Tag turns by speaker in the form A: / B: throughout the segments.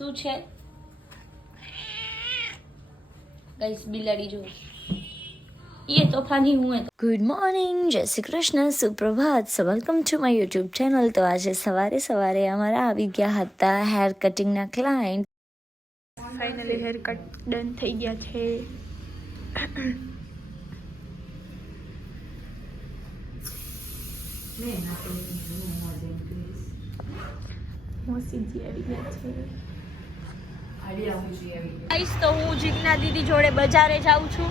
A: શું છે? ગાઈસ બિલાડી જો ये તોફાની હું હે
B: ગુડ મોર્નિંગ જય Shri Krishna સુપ્રભાત. So welcome to my YouTube channel તો આજે સવારે સવારે અમારા આવી ગયા હતા hair કટિંગના client
C: finally hair cut done થઈ ગયા છે. મોસીજી આવી ગયા છે. ગાઈસ તો હું જીજ્ઞા દીદી જોડે બજારે જાઉં છું.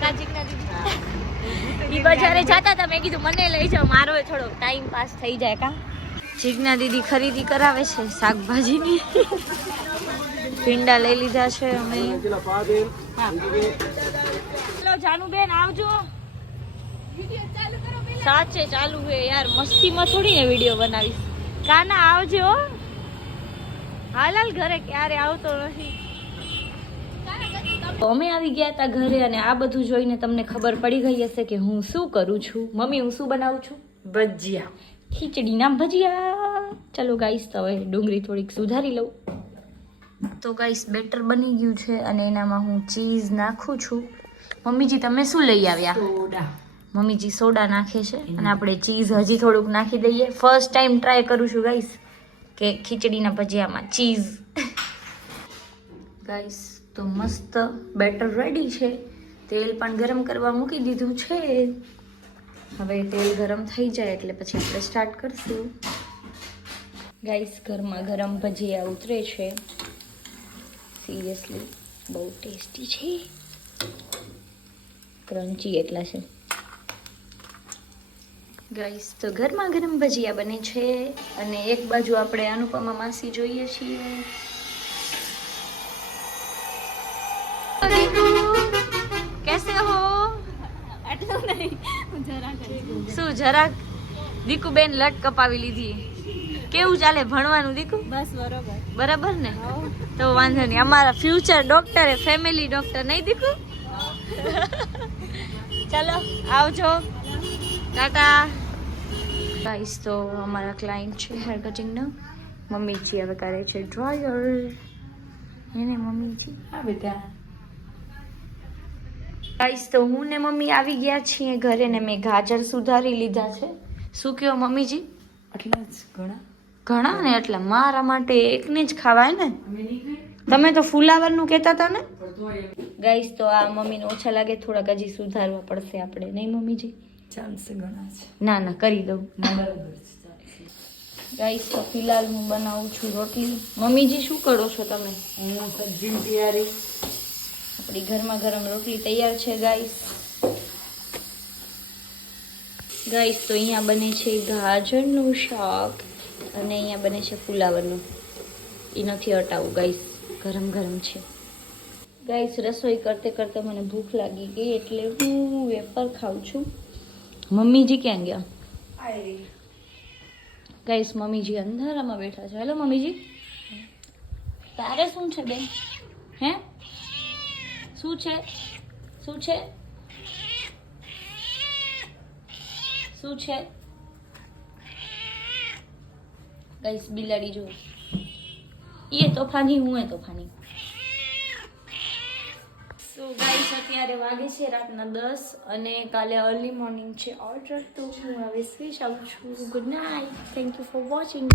C: કા જીજ્ઞા દીદી? ઈ બજારે જાતા હતા મેં કીધું મને લઈ જાઓ મારો થોડો ટાઈમ પાસ થઈ જાય કા. જીજ્ઞા દીદી ખરીદી કરાવે છે શાકભાજીની. ભીંડા લઈ લીધા છે અમે. હેલો જાનુબેન આવજો. સાચે ચાલુ હે યાર મસ્તીમાં થોડી ને વીડિયો બનાવીશ. કાના આવજો હો. હાલ હાલ ઘરે ક્યારે આવતો નથી.
A: તો અમે આવી ગયા હતા ઘરે અને આ બધું જોઈને તમને ખબર પડી ગઈ હશે કે હું શું કરું છું. મમ્મી હું શું બનાવું છું?
C: ભજીયા.
A: ખીચડીના ભજીયા. ચલો ગાઈસ તો હવે ડુંગળી થોડીક સુધારી લઉં.
B: તો ગાઈસ બેટર બની ગયું છે અને એનામાં હું ચીઝ નાખું છું. મમ્મીજી તમે શું લઈ આવ્યા? સોડા. મમ્મીજી સોડા નાખે છે. અને આપણે ચીઝ હજી થોડુંક નાખી દઈએ. ફર્સ્ટ ટાઈમ ટ્રાય કરું છું ગાઈસ કે ખીચડીના ભજીયામાં ચીઝ. ગાઈસ તો મસ્ત બેટર રેડી છે. તેલ પણ ગરમ કરવા મૂકી દીધું છે. હવે તેલ ગરમ થઈ જાય એટલે પછી આપણે સ્ટાર્ટ કરશું.
A: ગાઈસ ઘરમાં ગરમ ભજીયા ઉતરે છે. સિરિયસલી બહુ ટેસ્ટી છે. ક્રન્ચી એટલા છે.
B: ગાઈસ તો ગરમા ગરમ ભજીયા બને છે અને એક બાજુ આપણે અનુપમા માસી જોઈએ છીએ. કેસે હો?
C: આટલું નહીં જરાક
B: શું જરાક? દીકુ બેન લટ કપાવી લીધી. કેવું ચાલે ભણવાનું દીકુ?
C: બસ બરોબર.
B: બરાબર ને? તો વાંધો નહીં અમારા ફ્યુચર ડોક્ટર એ ફેમિલી ડોક્ટર નહીં દીકુ? ચાલો આવજો. ટાટા. ગાઈસ તો અમારા ક્લાયન્ટ છે હેર કટિંગનો મમ્મીજી હવે કરે છે ડ્રોયર એને મમ્મીજી
C: હા બેટા.
B: ગાઈસ તો હું ને મમ્મી આવી ગયા છીએ ઘરે ને મેં ગાજર સુધારી લીધા છે. શું કહો મમ્મીજી
C: આટલા જ ઘણા.
B: ઘણા ને એટલે મારા માટે એકને જ ખાવાય ને. તમે તો ફુલાવરનું કહેતા હતા ને?
A: ગાઈસ તો આ મમ્મીને ઓછા લાગે થોડાક હજી સુધારવા પડશે આપણે. નહીં મમ્મીજી
C: ચાન્સ ઘણા છે.
A: ના ના કરી દઉં. રાઈસ તો ફિલહાલ હું બનાવું છું રોટલી મમ્મીજી શું કરો છો તમે?
C: હું સબ્જીની તૈયારી.
A: આપણી ઘરમાં ગરમ રોટલી તૈયાર છે ગાઈસ ગાઈસ તો અહીંયા બને છે ગાજરનું શાક અને અહીંયા બને છે ફુલાવરનું એ નથી હટાવું ગાઈસ ગરમ ગરમ છે. ગાઈસ રસોઈ કરતે કરતે મને ભૂખ લાગી ગઈ એટલે હું વેપર ખાઉં છું. મમ્મીજી ક્યાં ગયા ગાઈસ મમ્મીજી અંધારામાં બેઠા છે હેલો મમ્મીજી તારે શું છે બેન હે શું છે શું છે શું છે ગાઈસ બિલાડી જો એ તોફાની હું હે તોફાની સો ગાઈસ અત્યારે વાગે છે રાતના દસ અને કાલે અર્લી મોર્નિંગ છે. ઓર્ડર તો હું હવે સ્વીશ આવું છું. Good night thank you for watching